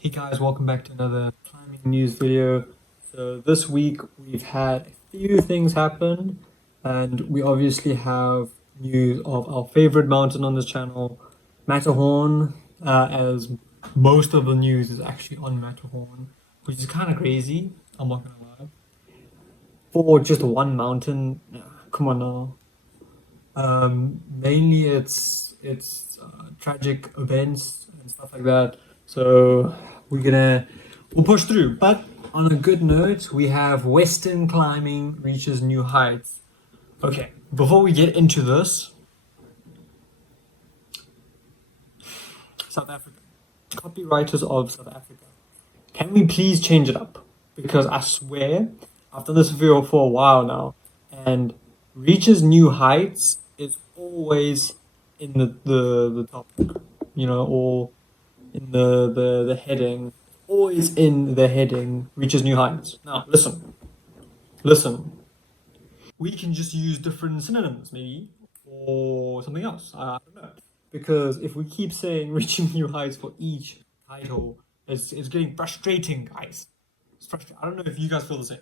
Hey guys, welcome back to another climbing news video. So this week we've had a few things happen, and we obviously have news of our favorite mountain on this channel, Matterhorn, as most of the news is actually on Matterhorn, which is kind of crazy, I'm not gonna lie. For just one mountain, come on now. Mainly it's tragic events and stuff like that. So we'll push through. But on a good note, we have Western climbing reaches new heights. Okay, before we get into this, South Africa, copywriters of South Africa, can we please change it up? Because I swear, I've done this video for a while now, and reaches new heights is always in the topic, or in the heading, always in the heading, reaches new heights. Now, listen. We can just use different synonyms, maybe, or something else. I don't know. Because if we keep saying reaching new heights for each title, it's getting frustrating, guys. It's frustrating. I don't know if you guys feel the same.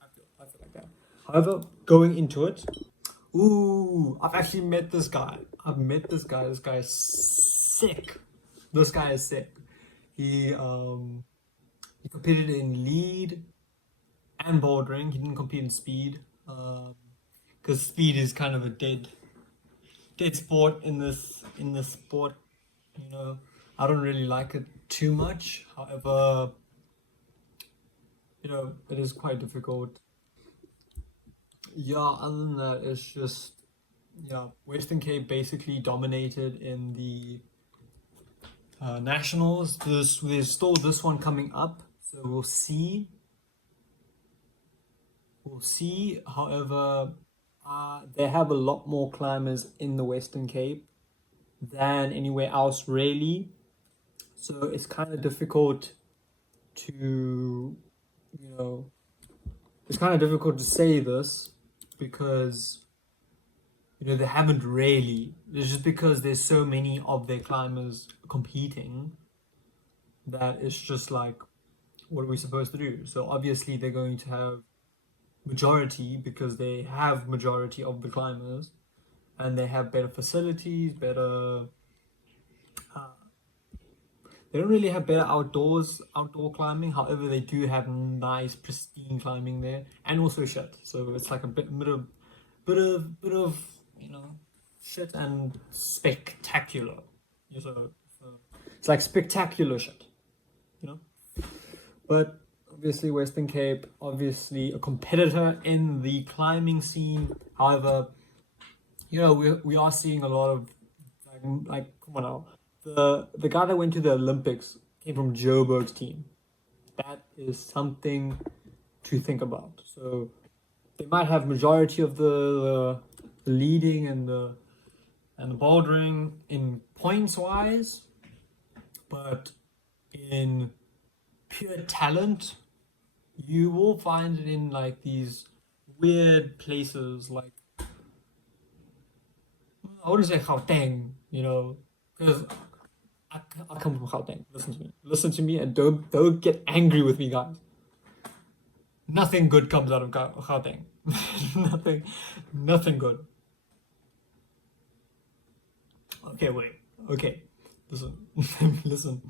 I feel like that. However, going into it, ooh, I've actually met this guy. I've met this guy. This guy is sick. This guy is sick. He competed in lead and bouldering. He didn't compete in speed. Because speed is kind of a dead sport in this sport. I don't really like it too much. However, it is quite difficult. Yeah, other than that, it's just Western Cape basically dominated in the nationals. There's still this one coming up, so we'll see. We'll see. However, they have a lot more climbers in the Western Cape than anywhere else, really. So it's kind of difficult to, you know, it's kind of difficult to say this because, they haven't really. It's just because there's so many of their climbers competing that it's just like, what are we supposed to do? So obviously they're going to have majority because they have majority of the climbers and they have better facilities, better. They don't really have better outdoor climbing. However, they do have nice, pristine climbing there, and also shit. So it's like a bit of shit and spectacular. So it's like spectacular shit, you know. But obviously, Western Cape, obviously a competitor in the climbing scene. However, we are seeing a lot of like come on now. The guy that went to the Olympics came from Joburg's team. That is something to think about. So they might have majority of the leading and the bouldering in points wise, but in pure talent, you will find it in like these weird places like I wouldn't say Gauteng, because I come from Gauteng. Listen to me, and don't get angry with me, guys. Nothing good comes out of Gauteng. Nothing good. Okay, wait. Okay, listen, listen.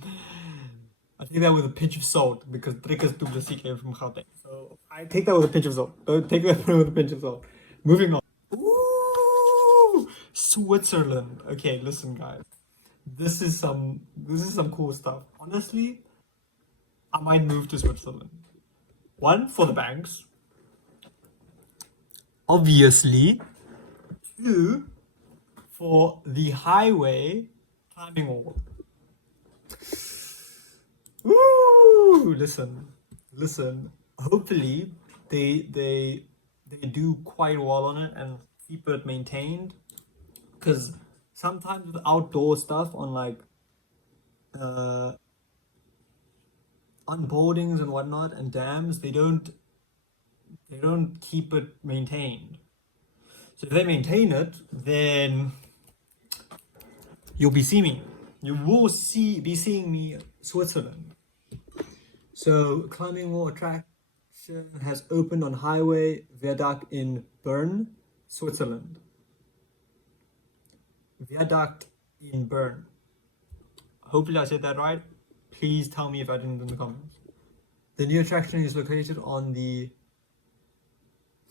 I take that with a pinch of salt because Drickus du Plessis came from Gauteng. So I take that with a pinch of salt. Don't take that with a pinch of salt. Moving on. Ooh, Switzerland. Okay, listen, guys. This is some cool stuff. Honestly, I might move to Switzerland. One for the banks, obviously. Two for the highway climbing wall. Ooh, listen. Hopefully, they do quite well on it and keep it maintained. Because sometimes with outdoor stuff on like on boardings and whatnot and dams, they don't keep it maintained. So if they maintain it, then you'll be seeing me. You will be seeing me Switzerland. So, climbing wall attraction has opened on Highway Viaduct in Bern, Switzerland. Viaduct in Bern. Hopefully, I said that right. Please tell me if I didn't in the comments. The new attraction is located on the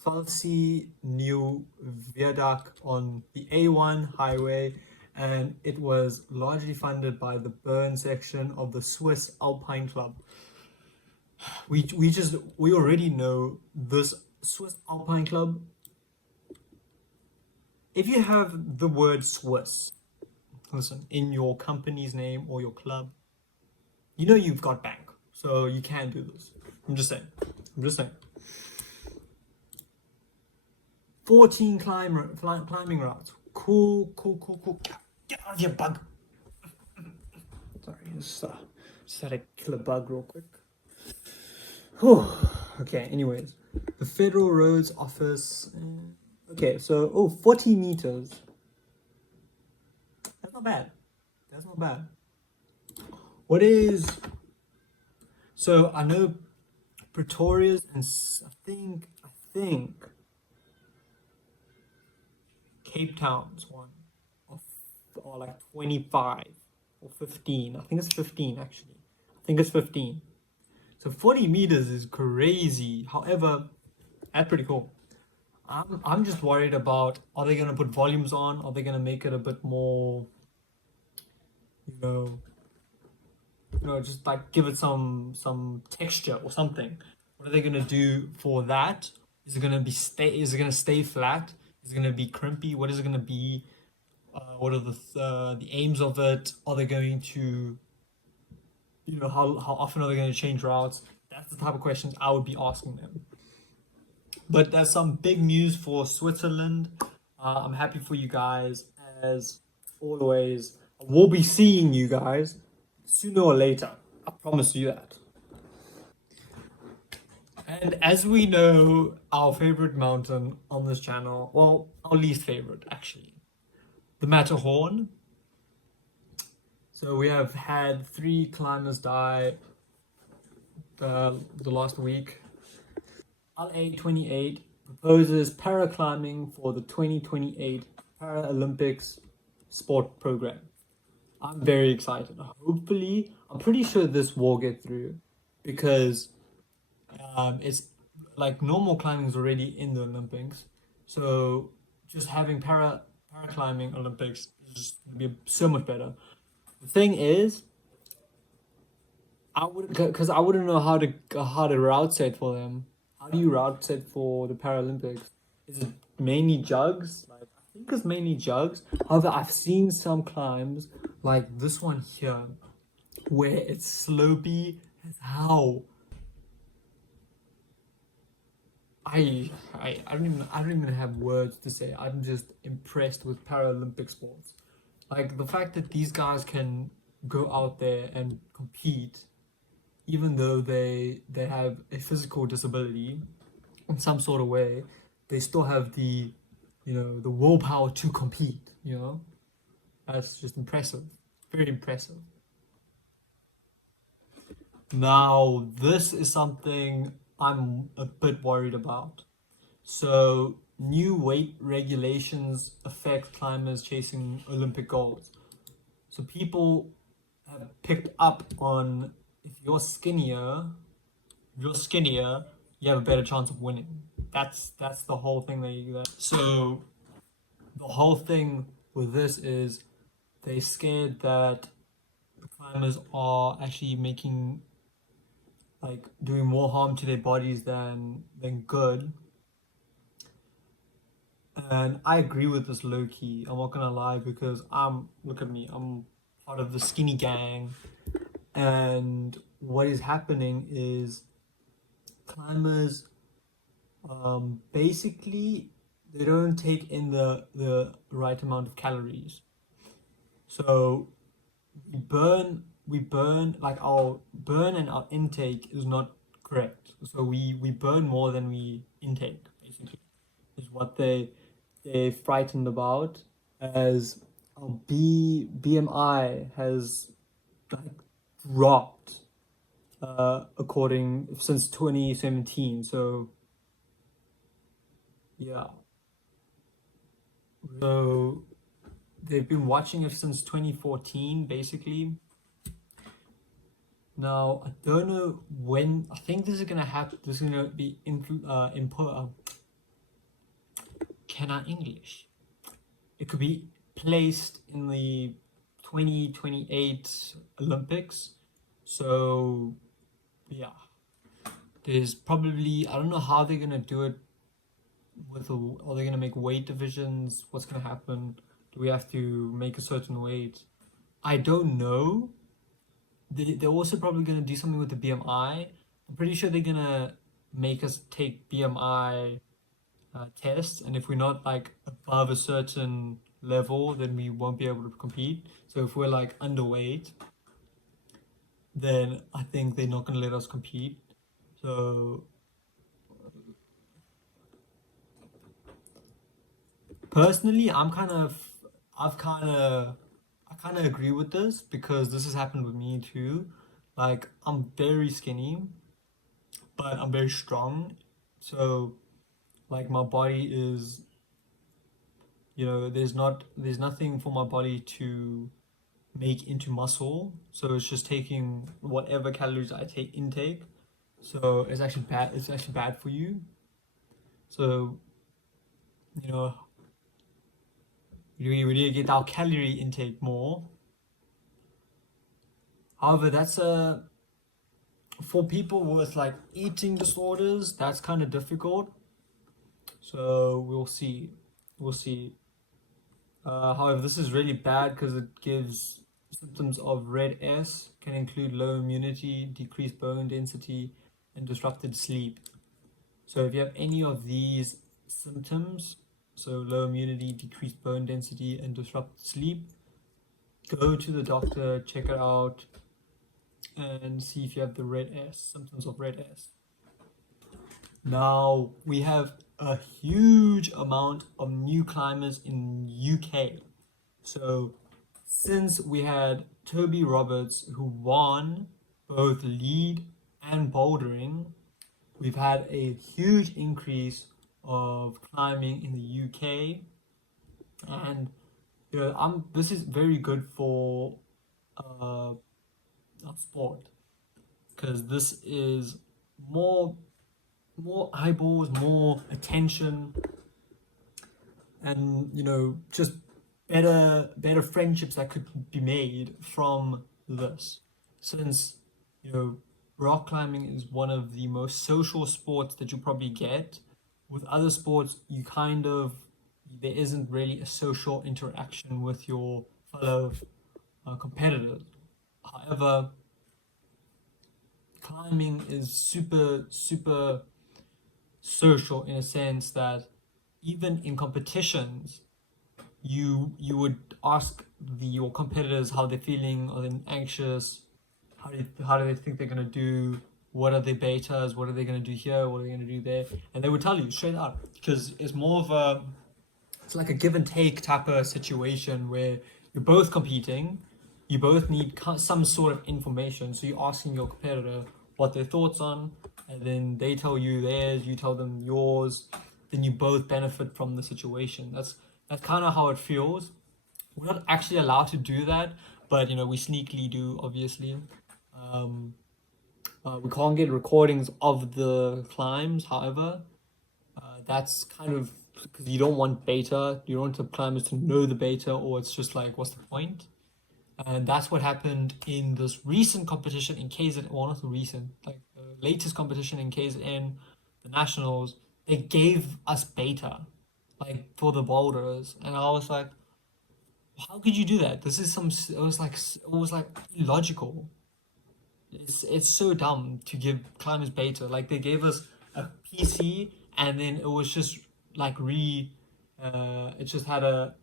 Falsi New Viaduct on the A1 highway, and it was largely funded by the Bern section of the Swiss Alpine Club. We already know this Swiss Alpine Club. If you have the word Swiss, listen, in your company's name or your club, you know you've got bank, so you can do this. I'm just saying. 14 climbing routes. Cool. Get out of here, bug. Sorry, just had to kill a bug real quick. Whew. Okay, anyways. The Federal Roads Office. Okay, so, 40 meters. That's not bad. What is. So, I know Pretoria's and I think Cape Town's one or like 25 or 15. I think it's 15 actually. I think it's 15. So 40 meters is crazy. However, that's pretty cool. I'm just worried about, are they gonna put volumes on? Are they gonna make it a bit more, you know, just like give it some texture or something? What are they gonna do for that? Is it gonna be Is it gonna stay flat? Is it gonna be crimpy? What is it gonna be? What are the aims of it? Are they going to, how often are they going to change routes? That's the type of questions I would be asking them. But there's some big news for Switzerland. I'm happy for you guys, as always. We'll be seeing you guys sooner or later. I promise you that. And as we know, our favorite mountain on this channel, well, our least favorite actually, the Matterhorn. So we have had 3 climbers die the last week. LA28 proposes paraclimbing for the 2028 Paralympics sport program. I'm very excited. Hopefully, I'm pretty sure this will get through because it's like normal climbing is already in the Olympics. So just having paraclimbing Olympics is just gonna be so much better. The thing is, I wouldn't know how to route set for them. How do you route set for the Paralympics? Is it mainly jugs? Like I think it's mainly jugs. However, I've seen some climbs like this one here, where it's slopey as hell. I don't even have words to say. I'm just impressed with Paralympic sports. Like the fact that these guys can go out there and compete even though they have a physical disability in some sort of way, they still have the willpower to compete. That's just impressive, very impressive. Now, this is something I'm a bit worried about. So, new weight regulations affect climbers chasing Olympic goals. So, people have picked up on if you're skinnier, you have a better chance of winning. That's the whole thing that you get. So the whole thing with this is they scared that the climbers are actually making like doing more harm to their bodies than good. And I agree with this low key. I'm not gonna lie because look at me, I'm part of the skinny gang. And what is happening is climbers basically they don't take in the right amount of calories. So we burn like our burn and our intake is not correct. So we burn more than we intake, basically, is what they're frightened about, as our BMI has like dropped according since 2017. So yeah, so they've been watching it since 2014, basically. Now I don't know when. I think this is gonna happen. This is gonna be can I English? It could be placed in the 2028 Olympics. So yeah, there's probably I don't know how they're gonna do it with are they gonna make weight divisions? What's gonna happen? Do we have to make a certain weight? I don't know. They're also probably gonna do something with the BMI. I'm pretty sure they're gonna make us take BMI tests, and if we're not like above a certain level, then we won't be able to compete. So if we're like underweight, then I think they're not gonna let us compete. So personally, I've kind of, I kind of agree with this because this has happened with me too. Like I'm very skinny, but I'm very strong. So like my body is, there's nothing for my body to make into muscle. So it's just taking whatever calories I take intake. So it's actually bad. It's actually bad for you. So you know we need to get our calorie intake more. However, that's a for people with like eating disorders, that's kind of difficult. So we'll see. We'll see. However, this is really bad because it gives symptoms of red S, can include low immunity, decreased bone density, and disrupted sleep. So if you have any of these symptoms, so low immunity, decreased bone density, and disrupted sleep, go to the doctor, check it out, and see if you have the red S, symptoms of red S. Now we have a huge amount of new climbers in UK. So since we had Toby Roberts who won both lead and bouldering, we've had a huge increase of climbing in the UK, and this is very good for uh, our sport because this is more more eyeballs, more attention, and just better friendships that could be made from this. Since you know rock climbing is one of the most social sports that you probably get. With other sports, you kind of there isn't really a social interaction with your fellow competitors. However, climbing is super social in a sense that even in competitions, you would ask your competitors how they're feeling, are they anxious, how do they think they're gonna do, what are their betas, what are they gonna do here, what are they gonna do there, and they would tell you straight out because it's more of a it's like a give and take type of situation where you're both competing, you both need some sort of information. So you're asking your competitor what their thoughts on, and then they tell you theirs, you tell them yours. Then you both benefit from the situation. That's kind of how it feels. We're not actually allowed to do that, but we sneakily do, obviously. Um, we can't get recordings of the climbs, however. That's kind of because you don't want beta. You don't want the climbers to know the beta, or it's just like, what's the point? And that's what happened in this recent competition in KZN. Well, not the recent, like the latest competition in KZN, the nationals. They gave us beta, like for the boulders, and I was like, how could you do that? This is some. It was like illogical. It's so dumb to give climbers beta. Like they gave us a PC and then it was just like it just had a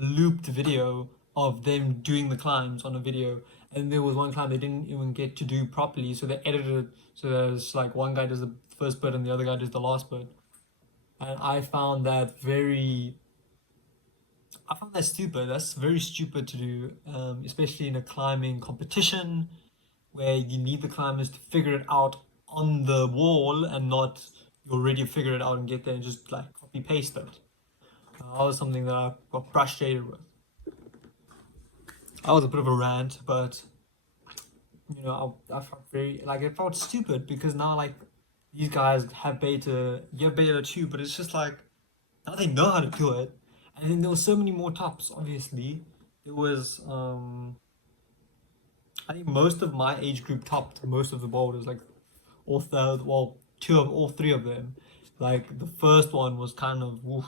looped video of them doing the climbs on a video, and there was one climb they didn't even get to do properly, so they edited it so there's like one guy does the first bit and the other guy does the last bit. And I found that stupid. That's very stupid to do, especially in a climbing competition where you need the climbers to figure it out on the wall and not you already figure it out and get there and just like copy paste it. That was something that I got frustrated with. That was a bit of a rant, but you know, I felt very like it felt stupid because now like these guys have beta, you have beta too, but it's just like now they know how to do it. And then there were so many more tops, obviously. There was I think most of my age group topped most of the boulders, like all third, well, all three of them. Like the first one was kind of, oof,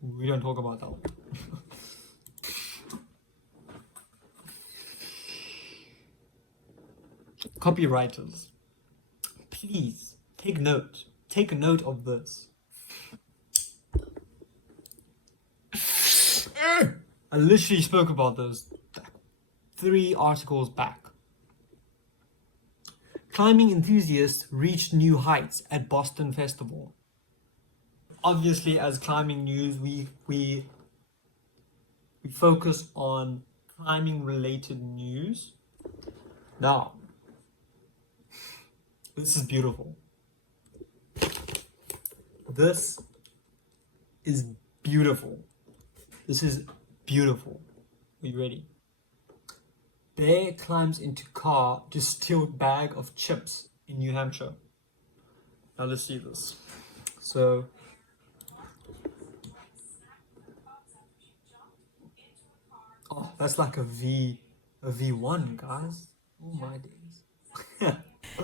we don't talk about that one. Copywriters, please take note. Take note of this. I literally spoke about this 3 articles back. Climbing enthusiasts reached new heights at Boston Festival. Obviously, as climbing news, we focus on climbing related news. Now, this is beautiful. This is beautiful. This is beautiful. Are you ready? Bear climbs into car to steal bag of chips in New Hampshire. Now let's see this. So, oh, that's like a V1, guys. Oh my days.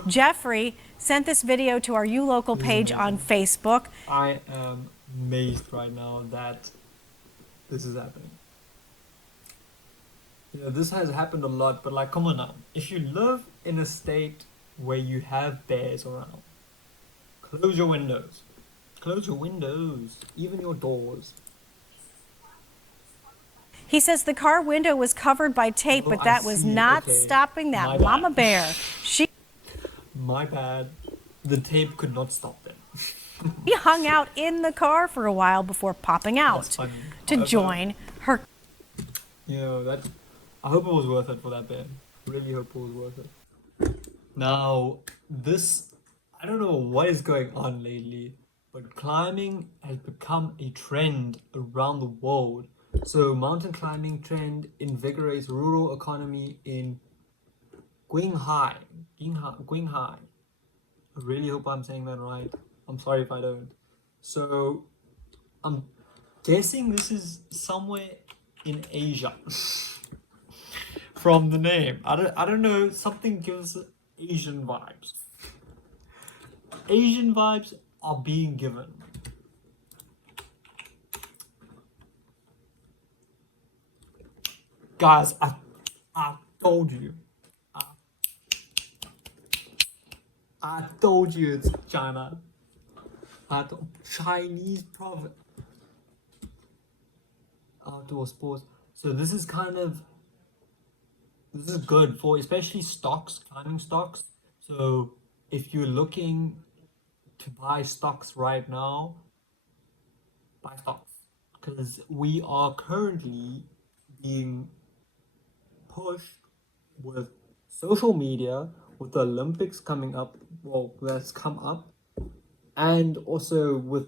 Jeffrey sent this video to our YouLocal page on Facebook. I am amazed right now that this is happening. You know, this has happened a lot, but like, come on now. If you live in a state where you have bears around, close your windows. Close your windows, even your doors. He says the car window was covered by tape, but that was not stopping that mama bear. My bad. The tape could not stop them. She hung out in the car for a while before popping out to join her. You know, that. I hope it was worth it for that bear. Really hope it was worth it. Now, this. I don't know what is going on lately, but climbing has become a trend around the world. So, mountain climbing trend invigorates rural economy in Qinghai. Qinghai. I really hope I'm saying that right. I'm sorry if I don't. So, I'm guessing this is somewhere in Asia. From the name. I don't know. Something gives Asian vibes. Asian vibes are being given. Guys, I told you. I told you it's China. Chinese province. Outdoor sports. So this is good for especially stocks, climbing stocks. So if you're looking to buy stocks right now, buy stocks. Because we are currently being pushed with social media, with the Olympics coming up, well, that's come up, and also with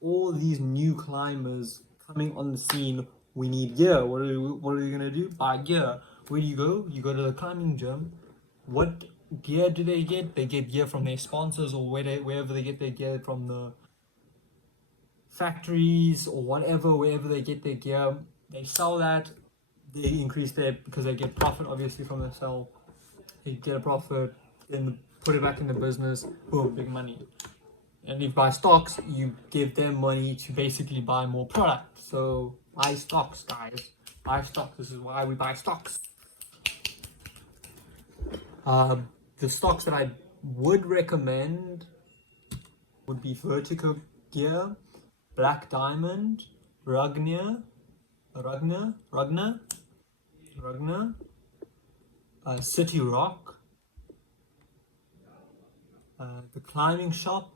all these new climbers coming on the scene. We need gear. What are you gonna do? Buy gear. Where do you go? You go to the climbing gym. What gear do they get? They get gear from their sponsors or wherever they get their gear from, the factories or whatever, wherever they get their gear. They sell that. They increase because they get profit obviously from the sell. They get a profit, then put it back in the business. Boom, big money. And if you buy stocks, you give them money to basically buy more product. So buy stocks, guys. Buy stocks. This is why we buy stocks. The stocks that I would recommend would be Vertical Gear, Black Diamond, Ragnar, City Rock, the Climbing Shop.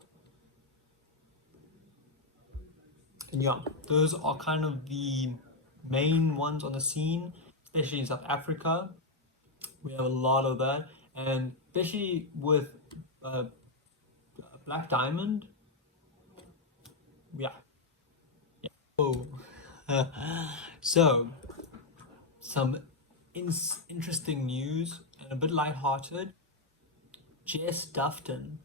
And yeah, those are kind of the main ones on the scene, especially in South Africa. We have a lot of that, and especially with uh, Black Diamond. Yeah. Yeah. Oh. So, some interesting news and a bit lighthearted. Jess Dufton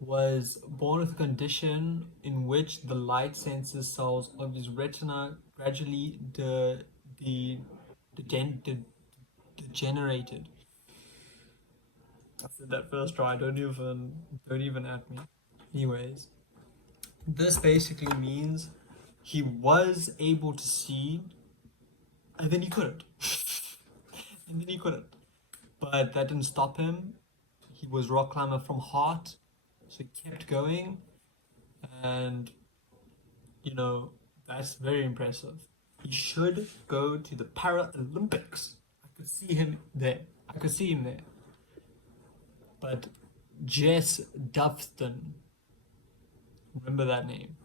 was born with a condition in which the light sensor cells of his retina gradually degenerated. I said that first try. Don't even at me. Anyways, this basically means he was able to see, and then he couldn't, and then he couldn't. But that didn't stop him. He was rock climber from heart, so he kept going, and you know that's very impressive. He should go to the Paralympics. I could see him there. I could see him there. But Jess Dufton, remember that name.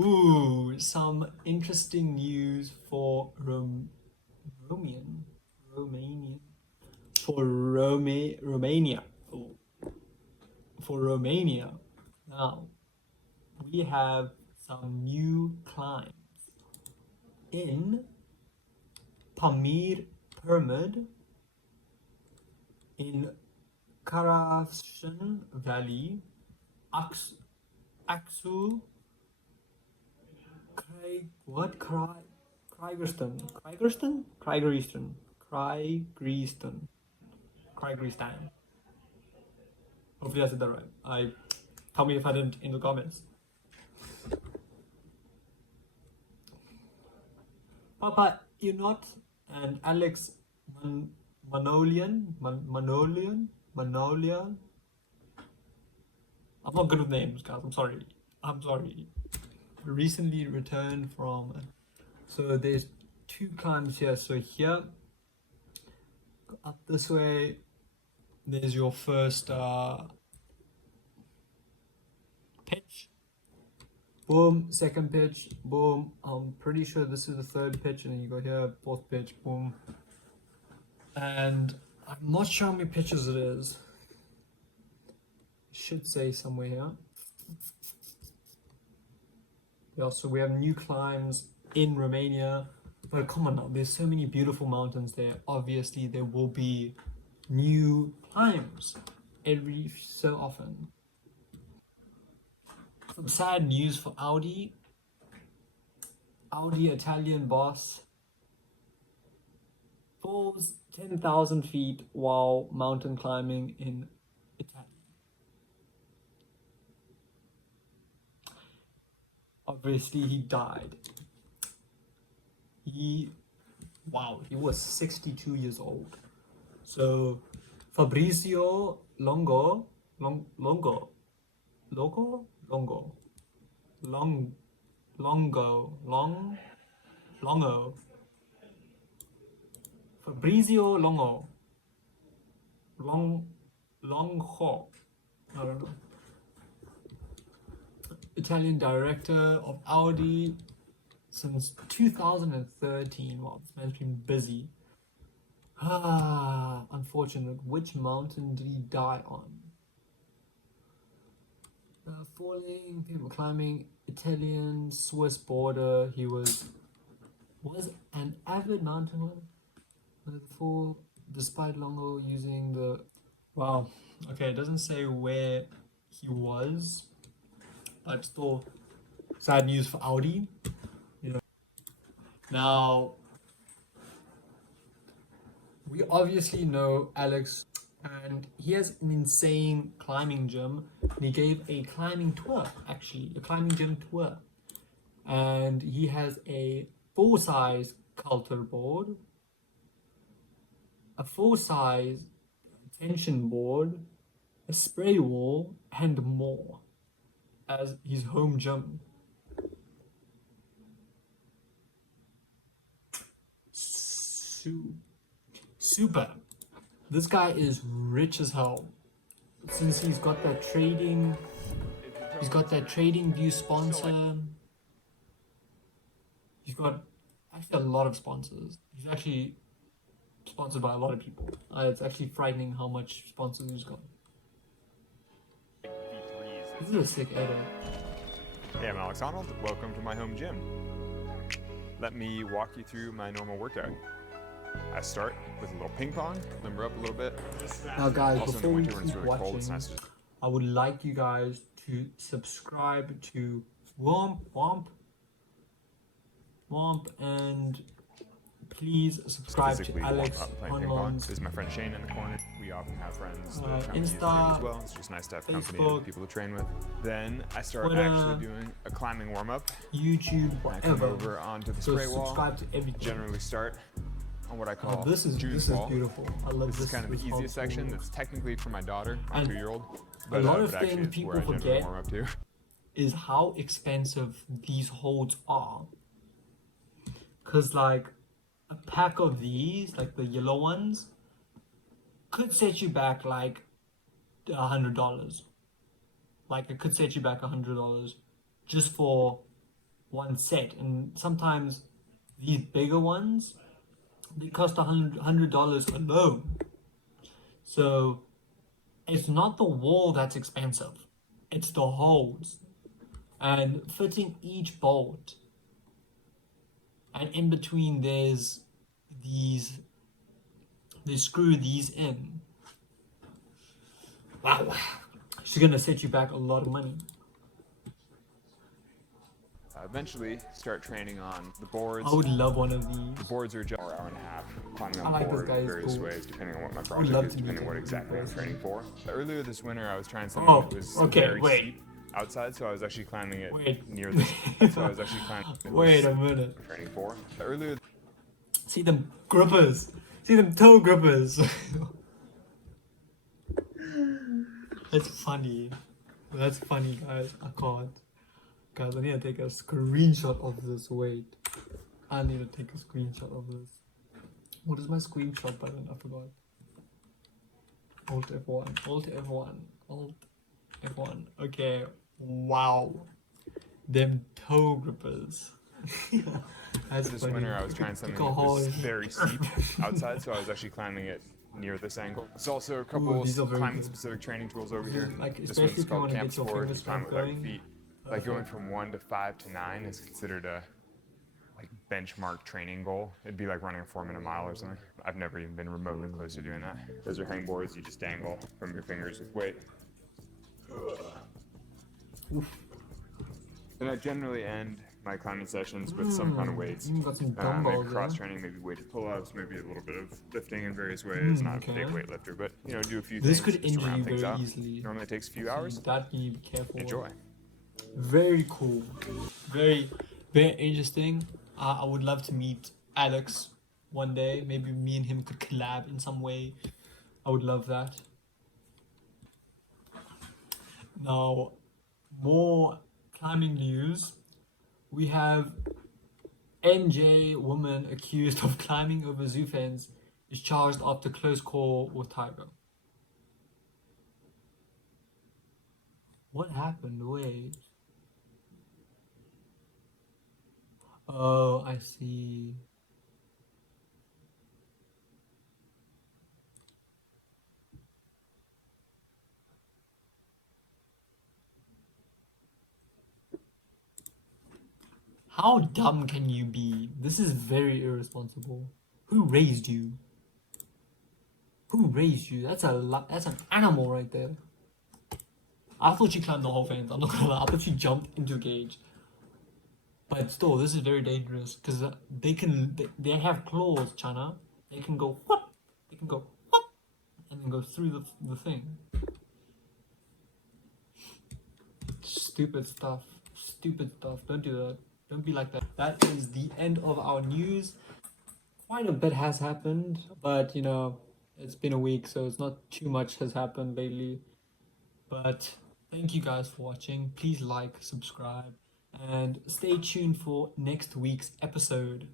Ooh, some interesting news for Romanian, for Romania. Ooh, for Romania. Now we have some new climbs in Pamir Pyramid in Karashan Valley, Aksu, Craigerston. Hopefully I said that right. Tell me if I didn't in the comments. Papa Enot and Alex Manolian. I'm not good with names, guys. I'm sorry. I'm sorry. Recently returned from. So there's two climbs here. So here, up this way, there's your first pitch. Boom, second pitch, boom. I'm pretty sure this is the third pitch, and then you go here, fourth pitch, boom. And I'm not sure how many pitches it is. It should say somewhere here. Yeah, so we have new climbs in Romania. But come on now, there's so many beautiful mountains there. Obviously, there will be new climbs every so often. Some sad news for Audi. Audi Italian boss falls 10,000 feet while mountain climbing in Italy. Obviously, he died. He was 62 years old. So, Fabrizio Longo, Longo, Logo, Longo, Long, Longo, Longo, Fabrizio Longo, Longo, I don't know. Italian director of Audi since 2013. Wow, this man's been busy. Unfortunate. Which mountain did he die on? Falling, people climbing, Italian Swiss border. He was an avid mountain climber. Fall despite Longo using the. Wow. Okay, it doesn't say where he was, but still sad news for Audi. Now, we obviously know Alex, and he has an insane climbing gym. And he gave a climbing tour, actually, a climbing gym tour. And he has a full-size Coulter board, a full-size tension board, a spray wall, and more as his home gym. Super. This guy is rich as hell. Since he's got that trading view sponsor. He's got actually a lot of sponsors. He's actually sponsored by a lot of people. It's actually frightening how much sponsors he's got. This is a sick edit. Hey, I'm Alex Arnold. Welcome to my home gym. Let me walk you through my normal workout. I start with a little ping pong, limber up a little bit. Now guys, Also in the before we winter when it's keep really cold, it's watching, nice to I would like you guys to subscribe to Womp, and please subscribe to physically Alex warm up playing ping pong. Onlon's This is my friend Shane in the corner. We often have friends that come use the gym Insta, as well. It's just nice to have company Facebook, and people to train with. Then I start Twitter, actually doing a climbing warm up. YouTube, I come whatever. over onto the So spray wall. subscribe to everything. Generally start on what I call This is June's ball. beautiful. I love this. This is kind of the this easiest whole section. tool. That's technically for my daughter, my And 2-year-old. a lot of but actually things it's people where I generally forget warm up to. is how expensive these holds are. Cause like a pack of these, like the yellow ones, could set you back like $100. Like it could set you back $100 just for one set. And sometimes these bigger ones, they cost $100 alone. So it's not the wall that's expensive, it's the holes and fitting each bolt. And in between there's these, they screw these in. Wow, she's gonna set you back a lot of money. Eventually start training on the boards. I would love one of The these. boards are just an hour and a half climbing I on the like this board guy, in he's various cool. ways depending on what my would project love is, to meet depending on what him in exactly I'm person. training for. Earlier this winter I was trying something Oh, that was okay, very wait. steep outside, so I was actually climbing it Wait. near this. So I was actually climbing it Wait a minute. I'm training for. Earlier See them grippers. See them toe grippers. That's funny. That's funny, guys. I can't. Guys, I need to take a screenshot of this. Wait. I need to take a screenshot of this. What is my screenshot button? I forgot. Alt F1. Alt F1. Alt F1. Okay. Wow. Them toe grippers. That's this funny. winter I was trying something Pick a that hole. was very steep outside, so I was actually climbing it near this angle. There's also a couple Ooh, these are very climbing good. specific training tools over here. Like, This especially one's if you called wanna Camp get your Sport. You fingers climb it going. without your feet. Like going from 1 to 5 to 9 is considered a like benchmark training goal. It'd be like running a 4-minute mile or something. I've never even been remotely close to doing that. Those are hang boards you just dangle from your fingers with weight. And I generally end my climbing sessions with some kind of weights. You got some Maybe dumbbells cross there. training, maybe weighted pull-ups, maybe a little bit of lifting in various ways. Not okay. a big weightlifter, but you know, do a few This things could just to injure round you things very out. easily. Normally takes a few hours. That you need to be careful. Enjoy. Very cool. Very, very interesting. I would love to meet Alex one day. Maybe me and him could collab in some way. I would love that. Now, more climbing news. We have NJ woman accused of climbing over zoo fence is charged after close call with tiger. What happened? Wait. Oh, I see. How dumb can you be? This is very irresponsible. Who raised you? Who raised you? That's an animal right there. I thought she climbed the whole fence. I'm not gonna lie. I thought she jumped into a cage. But still, this is very dangerous because they have claws, Chana. They can go whoop, they can go whoop, and then go through the thing. Stupid stuff. Stupid stuff. Don't do that. Don't be like that. That is the end of our news. Quite a bit has happened, but you know, it's been a week, so it's not too much has happened lately. But thank you guys for watching. Please like, subscribe, and stay tuned for next week's episode.